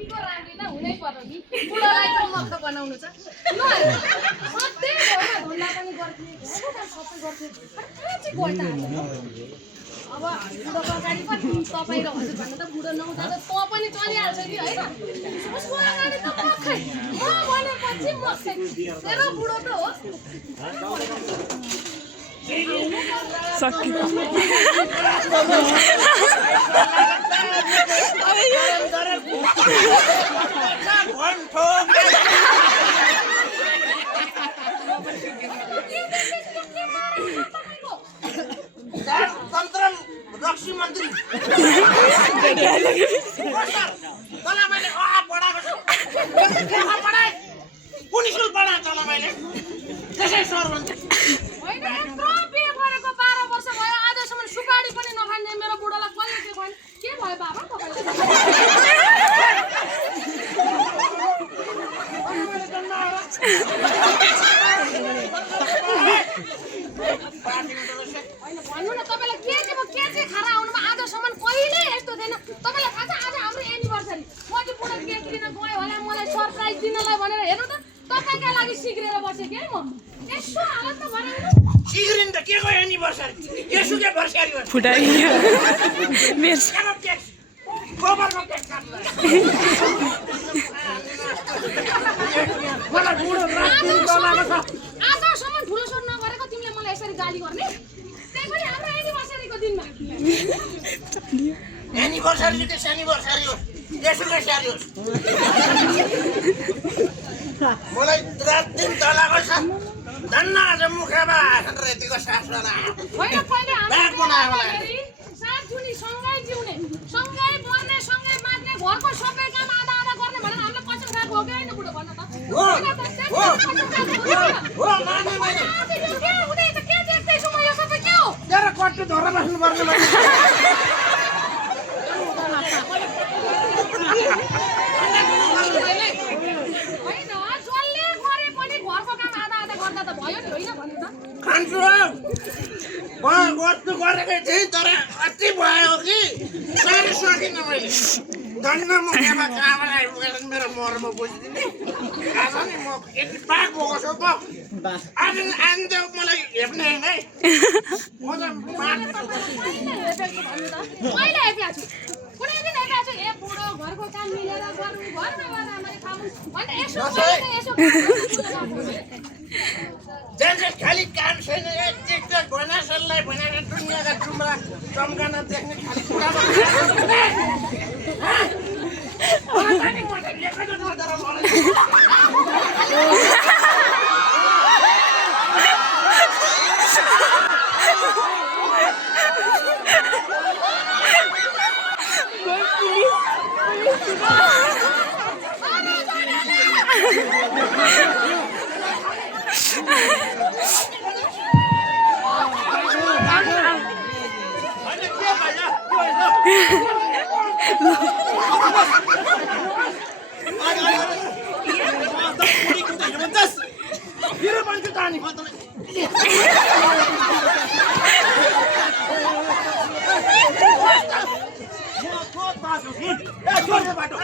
यतिको राम्री त हुनै पर्यो नि बुढोलाई त मक्ख बनाउनु छ ल सधैँ घरमा धन्दा पनि गर्थे सबै गर्थे चाहिँ गोल्टा अब बुढोको अगाडि पनि तपाईँ र हजुर भन्नु त बुढो नहुँदा त त पनि चलिहाल्छ नि होइन उसको अगाडि त मक्खै म भनेपछि मक्खै तेरो बुढो त हो रक्सी मन्त्री तँलाई मैले पढाएको छु कुन स्कुल पढाएको तँलाई मैले त्यसै सर भन्छ होइन यत्रो बिहे गरेको 12 वर्ष भयो आजसम्म सुपारी पनि नखाने मेरो बुढोलाई कसले के भन् के भयो बाबा भन्नु न तपाईँलाई के चाहिँ खाना आउनुमा आजसम्म कहिले यस्तो थिएन तपाईँलाई थाहा छ आज हाम्रो एनिभर्सरी म चाहिँ बुढो केक लिन गएँ होला मलाई सरप्राइज दिनलाई भनेर हेर्नु त तपाईँका लागि सिग्रेर बसेँ के म यसो हालतमा बनाउनु सिग्रिन त के को एनिभर्सरी यसो के वर्षरी हो फुटाइयो मेरो गोबरको केक काट्नु मलाई बुढो राति गलाएको छ आजसम्म ठुलो सोर नगरेको तिमीले मलाई यसरी गाली गर्ने त्यही पनि हाम्रो एनिभर्सरीको दिनमा एनिभर्सरी कि सेनिभर्सरी हो यसुकै स्यारी हो मलाई रात दिन गलाएको छ धन्न आज मुखमा आएर यतिको सासवाला होइन पहिले ब्याग बनायो होला साथ जुनी सँगै जिउने सँगै मर्ने सँगै मार्ने घरको सबै काम आधा आधा गर्ने भनेर हामीले कसम खाएको हो कि होइन बुढो भन्न त हो माने मैले के हुँदैछ के देख्दैछु म यो सबै के हो तेरो कट्टु धरेर बस्नुपर्ने मैले होइन जसले गरे पनि घरको काम आधा आधा गर्दा त भयो नि होइन भन्नु त खान्छु म गर्छु गरेकै थिएँ तर अति भयो कि साह्रै सकिनँ मैले धन्न मुखमा काममा आइपुगेर मेरो मर्म बुझिदिने आज नि म यति बाघ भएको छु म आज आन्देऊ मलाई हेप्ने होइन है म त कहिले हेपेको छु कुनै दिन हेपेको छु ए बुढो घरको काम मिलेर गर्नु घरमा गएर आमाले खानु भने यसो जहाँ खालि काम छैन टिकटक भनासललाई भनेर दुनियाँका चुम्रा चम्कान देख्ने खालि कुरा बाटो